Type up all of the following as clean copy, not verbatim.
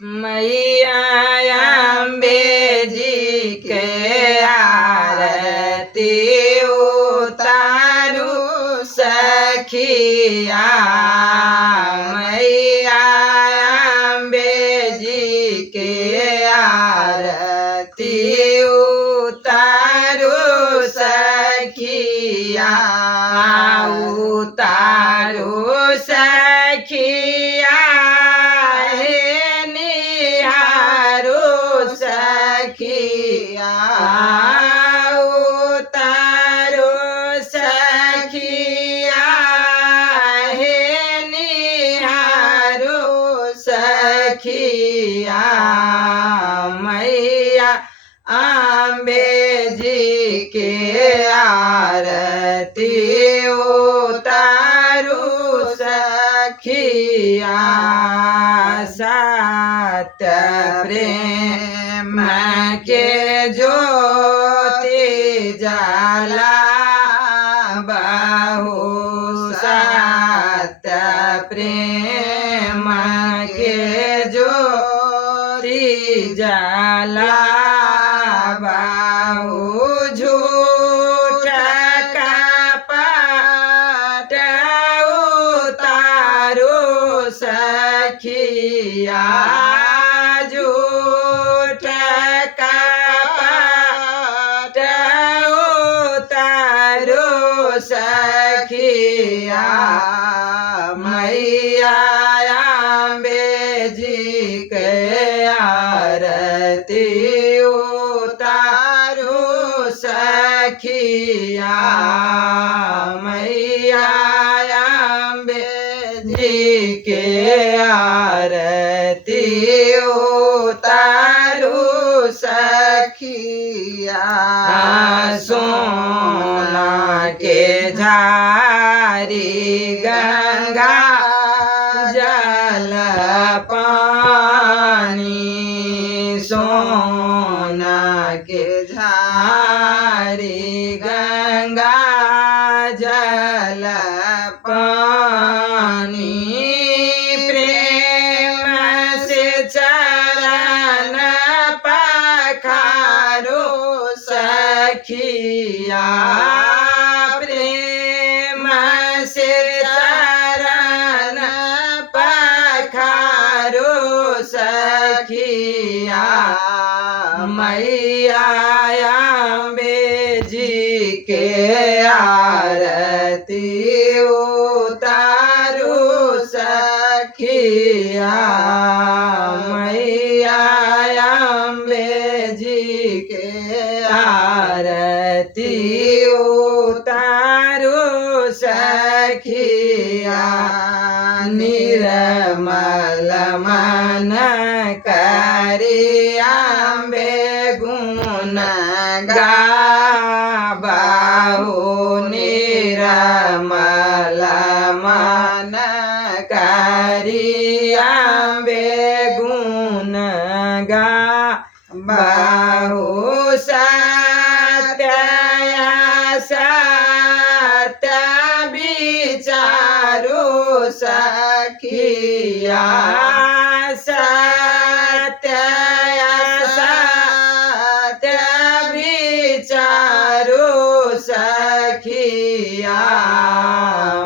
मैया अम्बे जी के आरती उतारू सखिया। मैया अम्बे जी के आरती उतारू सखिया। उतारू सखिया हे निहारू सखिया। उतारू सखिया हे निहारू सखिया। मैया अम्बे जी के आरती उतारू सखिया। सत्य प्रेम के ज्योति जला बहु। सत्य प्रेम के ज्योति जला बहु। झूठ कपट उतारू सखिया। झूठ कपट उतारू सखिया। मैया अम्बे जी के आरती उतारू सखिया। मैया अम्बे जी के आरती उतारू सखिया। सोना के झारी गंगा जल पानी। सोना के झारी गंगा जल पानी। प्रेम से चरण पखारो सखिया। प्रेम से चरण पखारो सखिया। मैया अम्बे जी के आरती उतारू सखिया। मैया अम्बे जी के आरती उतारू सखिया। निर्मल मन करी अम्बे गुण गाबहु। निर्मल मन करी अम्बे गुण गाबहु। सत्य सत्य विचारू सखिया। सत्य सत्य विचारू सखिया।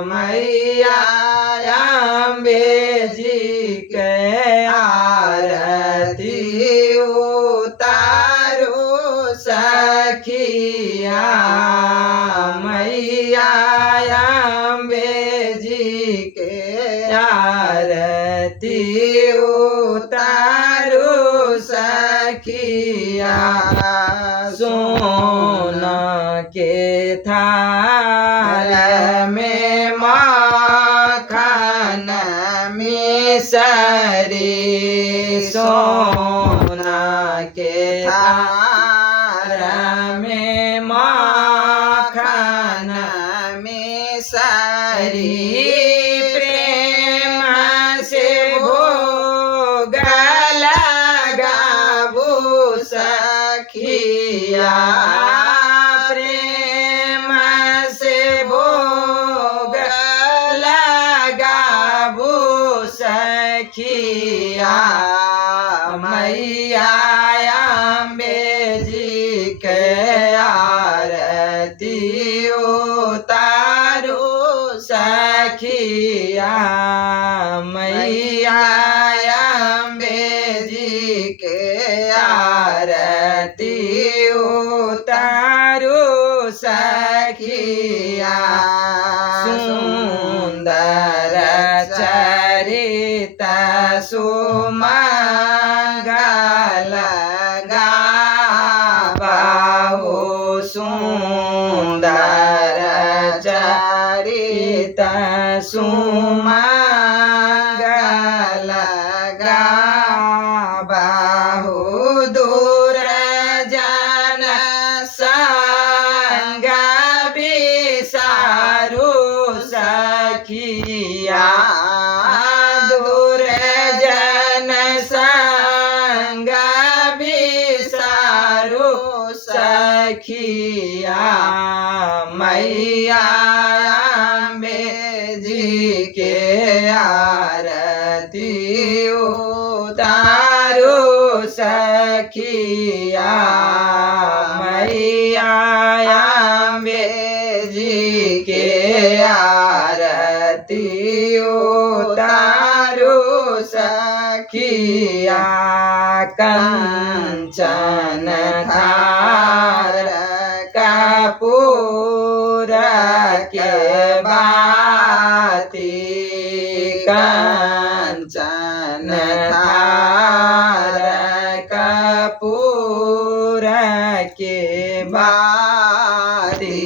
मैया अम्बे जी के आरती उतारू सखिया। मैया अम्बे जी के आरती उतारू सखिया। सोना के थाल में माखन मिसरी। सोना के थाल में माखन मिसरी। प्रेम से भोग लगाबू सखिया। प्रेम से भोग लगाबू सखिया। मैया अम्बे जी के आरती उतारो सखिया मैया अम्बे जी के आरती उतारो सखिया सुंदर चरित सुमंगल गावो सुंदर चरित सुमंगल गावो दूर जन संग बिसारू सखिया दूर जन संग बिसारू सखिया मैया अम्बे जी के आरती उतारो सखिया मैया अम्बे जी के आरती उतारो सखिया कंचन थार कपूर के बाती कंचन थार कपूर के बाती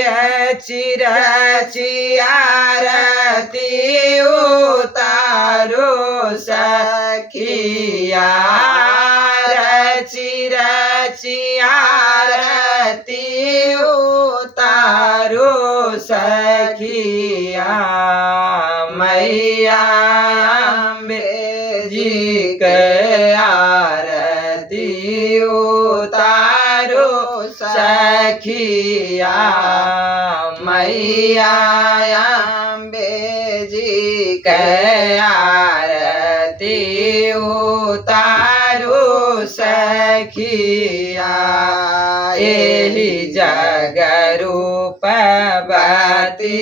रचि रचि आरती उतारो सखिया रचि रचि आरती उतारो सखिया मैया अम्बे जी के आरती उतारो सखिया मैया अम्बे जी के आरती उतारो सखिया एहि जग रूपवती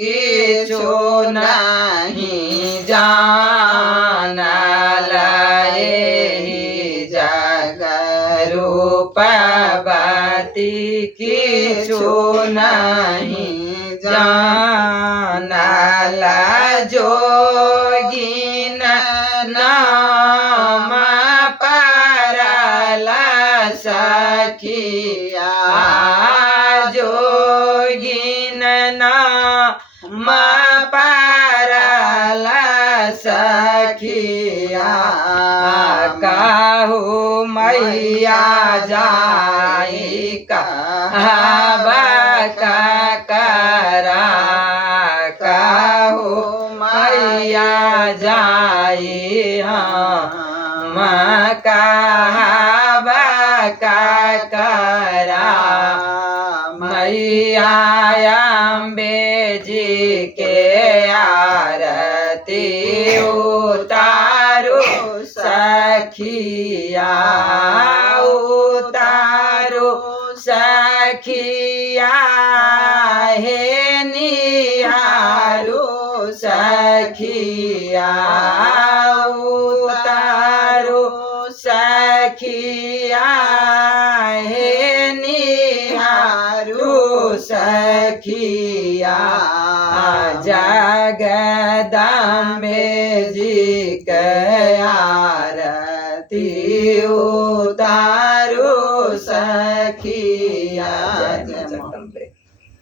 किछु नहीं जानल एहि जग रूपवती किछु नहीं जानल जोगिन नाम परल सखिया जोगिन नाम परल सखिया कहू मैया जाई कहबा करा कहू मैया जाई हम कहबा करा मैया अम्बे जी के आरती उतारो सखिया उतारो सखिया हे निहारो सखिया उतारो सखिया हे निहारो सखिया जगदम्बे जी के आरती उतारो